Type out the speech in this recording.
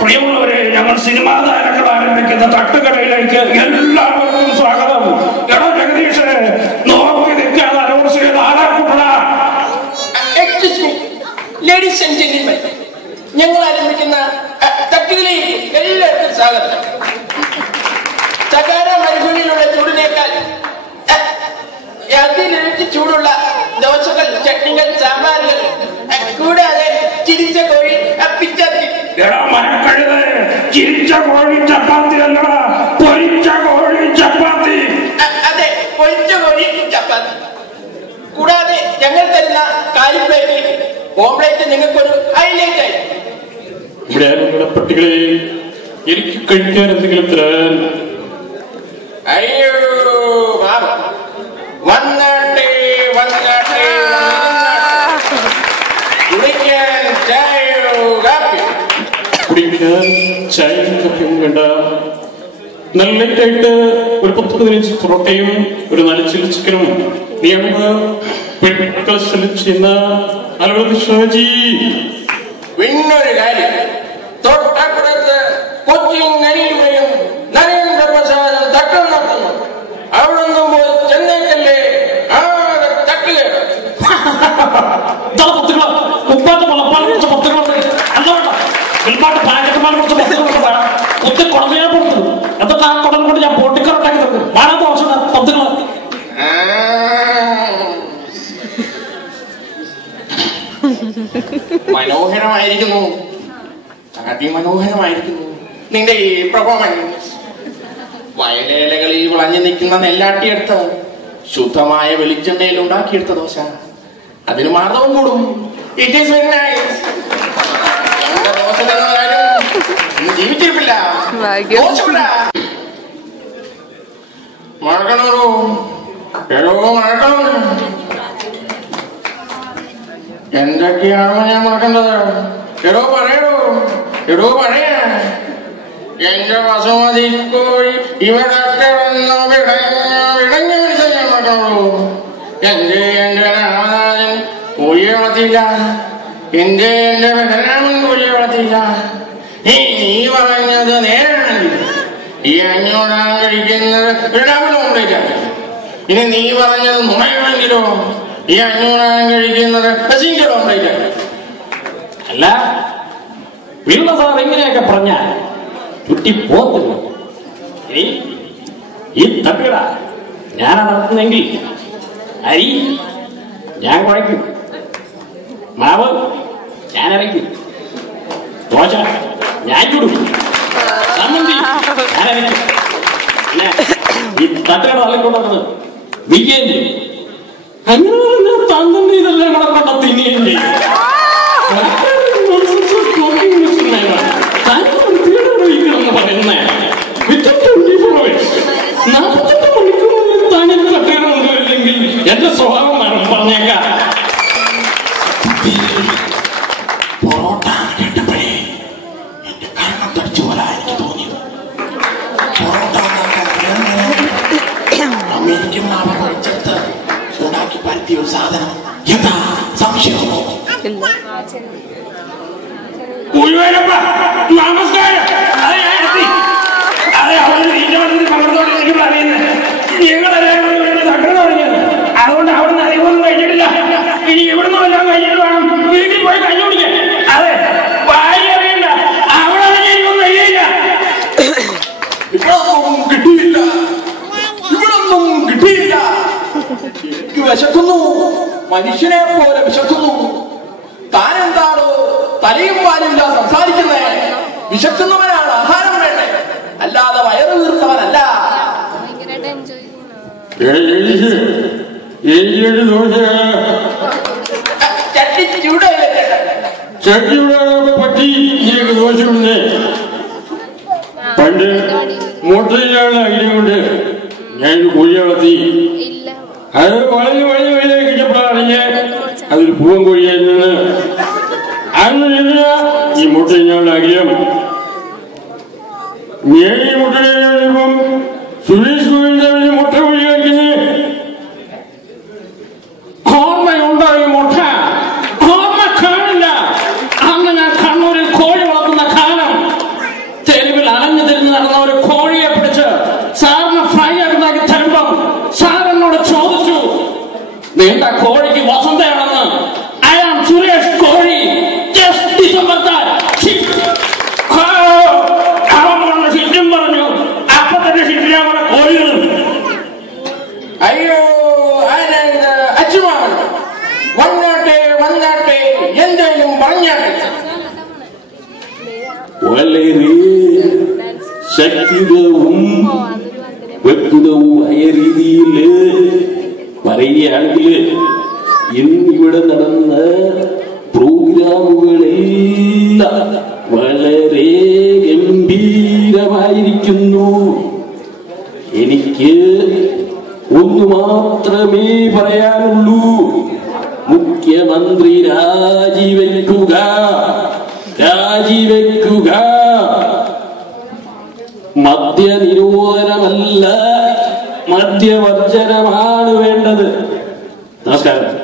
പ്രിയമുള്ളവരെ, ഞങ്ങൾ സിനിമാ താരങ്ങൾ ആരംഭിക്കുന്ന തട്ടുകടയിലേക്ക് എല്ലാവർക്കും സ്വാഗതം. എടോ ജഗദീഷ്, നോക്കി നിൽക്കാതെ അനൗൺസ് ചെയ്ത് ആരാക്കുട്ട. ലേഡീസ് ആൻഡ് ജെന്റിൽമെൻ, ഞങ്ങൾ ആരംഭിക്കുന്ന തട്ടുകളിലേക്ക് എല്ലാവർക്കും സ്വാഗതം. സഹാര മരുഭൂമിയിലുള്ള ചൂടിനേക്കാൾ അതിലിരട്ടി ചൂടുള്ള ദോശകൾ, ചട്നികൾ, സാമ്പാറുകൾ, കൂടാതെ ചിരിച്ച കോഴി, പിച്ചാത്തി. ചിരിച്ച കോഴി ചപ്പാത്തി അല്ലടാ, പൊരിച്ച കോഴി ചപ്പാത്തി. അതെ, പൊരിച്ച കോഴി ചപ്പാത്തി. കൂടാതെ ഞങ്ങൾ തരുന്ന കാലിപ്ലേറ്റ് ഓംലേറ്റ് നിങ്ങൾക്കൊരു ഹൈലൈറ്റ് ആയി. ഇവിടെ നിങ്ങളുടെ പട്ടികളെ എനിക്ക് കഴിക്കാൻ എന്തെങ്കിലും തരാൻ. അയ്യോ വന്നാട്ടെ വന്നാട്ടെ, കുടിക്കാൻ ചായയോ കാപ്പി? കുടിക്കാൻ ചായയും കാപ്പിയും വേണ്ട. നല്ല ലൈറ്റായിട്ട് ഒരു 10-15 പൊറോട്ടയും ഒരു 4 ചില്ലി ചിക്കനും. നീ ചെയ്യുന്ന ഷാജി. പിന്നൊരു കാര്യം, തൊട്ടപ്പുറത്ത് കൊച്ചിൻ അനിമയും നരേന്ദ്രപ്രസാദും തട്ടം നടത്തുന്നു. അവിടെ നിന്നും പോയി ചെന്നൈക്കല്ലേ ആകെ തട്ടുക. ഞാൻ പൊട്ടിക്കറുണ്ടാക്കി തന്നു. മനോഹരമായിരിക്കുന്നു, അതിമനോഹരമായിരിക്കുന്നു നിന്റെ ഈ പെർഫോമൻസ്. വയലേലകളിൽ വിളഞ്ഞു നിൽക്കുന്ന നെല്ലാട്ടിയെടുത്ത് ശുദ്ധമായ വെളിച്ചെണ്ണയിൽ ഉണ്ടാക്കിയെടുത്ത ദോശ, അതിന് മാർദ്ദവം കൂടും. It is very nice. Dosa തന്ന കാര്യം ജീവിച്ചിരിപ്പില്ല. മഴക്കണോ എടോ, മഴക്കണോ? എന്തൊക്കെയാണോ ഞാൻ മറക്കേണ്ടത്? എടോ പറയടോ, എടോ പറയാ. എന്റെ വസുമതി കോഴി ഇവിടൊക്കെ വന്ന് വിടഞ്ഞു വിളിച്ച ഞാൻ മറക്കണോ? എന്റെ രാമനാഥൻ കോഴിയെ വളർത്തില്ല, എന്റെ ബലരാമൻ കോഴിയെ വളർത്തില്ല. നീ പറഞ്ഞത് നേരാണെങ്കിൽ ഈ 500 കഴിക്കുന്നത് ഡബിളും ഉണ്ടായിട്ടാണ്. ഇനി നീ പറഞ്ഞത് നുണയാണെങ്കിലോ ഈ 500 കഴിക്കുന്നത് പശിങ്കട ഉണ്ടായിട്ടാണ്. അല്ല പിള്ള സാർ ഇങ്ങനെയൊക്കെ പറഞ്ഞാൽ ചുറ്റി പോത്തില്ല. ഈ തട്ടുകട ഞാനാ നടത്തുന്നെങ്കിൽ അരി ഞാൻ കുഴയ്ക്കും, മാവ് ഞാൻ അരയ്ക്കും, ദോശ ഞാൻ ചുടും, സമ്മന്തി ഞാൻ അരയ്ക്കും. പിന്നെ ഈ തട്ടുകട തള്ളിക്കൊണ്ടത് വിൽക്കുകയും ചെയ്യും. അങ്ങനെ പറഞ്ഞാൽ തന്തം ഇതെല്ലാം കൂടെ കൊണ്ട തിന്നുകയും ചെയ്യും. എന്റെ സ്വഭാവം പറഞ്ഞേക്കാം. പൊറോട്ട കേട്ടപ്പോഴേ എന്റെ കരണം തടിച്ചു പോലാ എനിക്ക് തോന്നിയത്. പൊറോട്ട അമേരിക്കൻ മാവ് കഴിച്ചെടുത്ത് ഉണ്ടാക്കി പരത്തിയ ഒരു സാധനം. എന്താ സംശയമോ? നമസ്കാരം. അതെ, ഞാൻ എത്തി. അതെ, അവിടെ പകർന്നോണ്ട് എനിക്ക് പറയുന്നത് നിങ്ങളെല്ലാവരും തട്ടു തുടങ്ങിയത്. അതുകൊണ്ട് അവിടുന്ന് അധികമൊന്നും കഴിഞ്ഞിട്ടില്ല. ഇനി ഇവിടുന്ന് എല്ലാം കഴിഞ്ഞിട്ട് വേണം വീട്ടിൽ പോയി കഞ്ഞി കുടിക്കാൻ. അതെ, ഭാര്യ അറിയണ്ട, അവിടെ എനിക്കൊന്നും കഴിയില്ല. ഇവിടൊന്നും കിട്ടിയില്ല, ഇവിടൊന്നും കിട്ടിയില്ല. എനിക്ക് വിശക്കുന്നു, മനുഷ്യനെ പോലെ വിശക്കുന്നു. താനെന്താണോ തലയും പാലില്ല സംസാരിക്കുന്നേ? വിശക്കുന്നവനാണ് ആഹാരം വേണ്ടേ, അല്ലാതെ വയറ് വീർത്തവനല്ല. പറ്റി ദോഷമുണ്ട്. പണ്ട് മൂട്ടയിലുള്ള അഗ്നി കൊണ്ട് ഞാൻ കോഴി വളർത്തി. അത് വളഞ്ഞ് കഴിഞ്ഞപ്പോഴാണ് അറിഞ്ഞ് അതൊരു പൂവൻ കോഴിയായിരുന്നു. അന്ന് ഈ മുട്ടയിലുള്ള അഗ്രം ഞാൻ ഈ മുട്ടയിലും സുരേഷ് ഗോവിന്ദ മുട്ട കോഴി കഴിക്കുന്നത് ഓർമ്മയുണ്ടായി. മുട്ട ഓർമ്മ കാണില്ല. അന്ന് ഞാൻ കണ്ണൂരിൽ കോഴി വളർത്തുന്ന കാലം വളരെ ശക്തിതവും വ്യക്തവുമായ രീതിയിൽ പറയുകയാണെങ്കിൽ ഇന്നിവിടെ നടന്ന പ്രോഗ്രാമുകളെല്ലാം വളരെ ഗംഭീരമായിരിക്കുന്നു. എനിക്ക് ഒന്ന് മാത്രമേ പറയാനുള്ളൂ, മുഖ്യമന്ത്രി രാജിവെക്കുക, രാജിവെക്കുക. മദ്യനിരോധനമല്ല, മദ്യവർജനമാണ് വേണ്ടത്. നമസ്കാരം.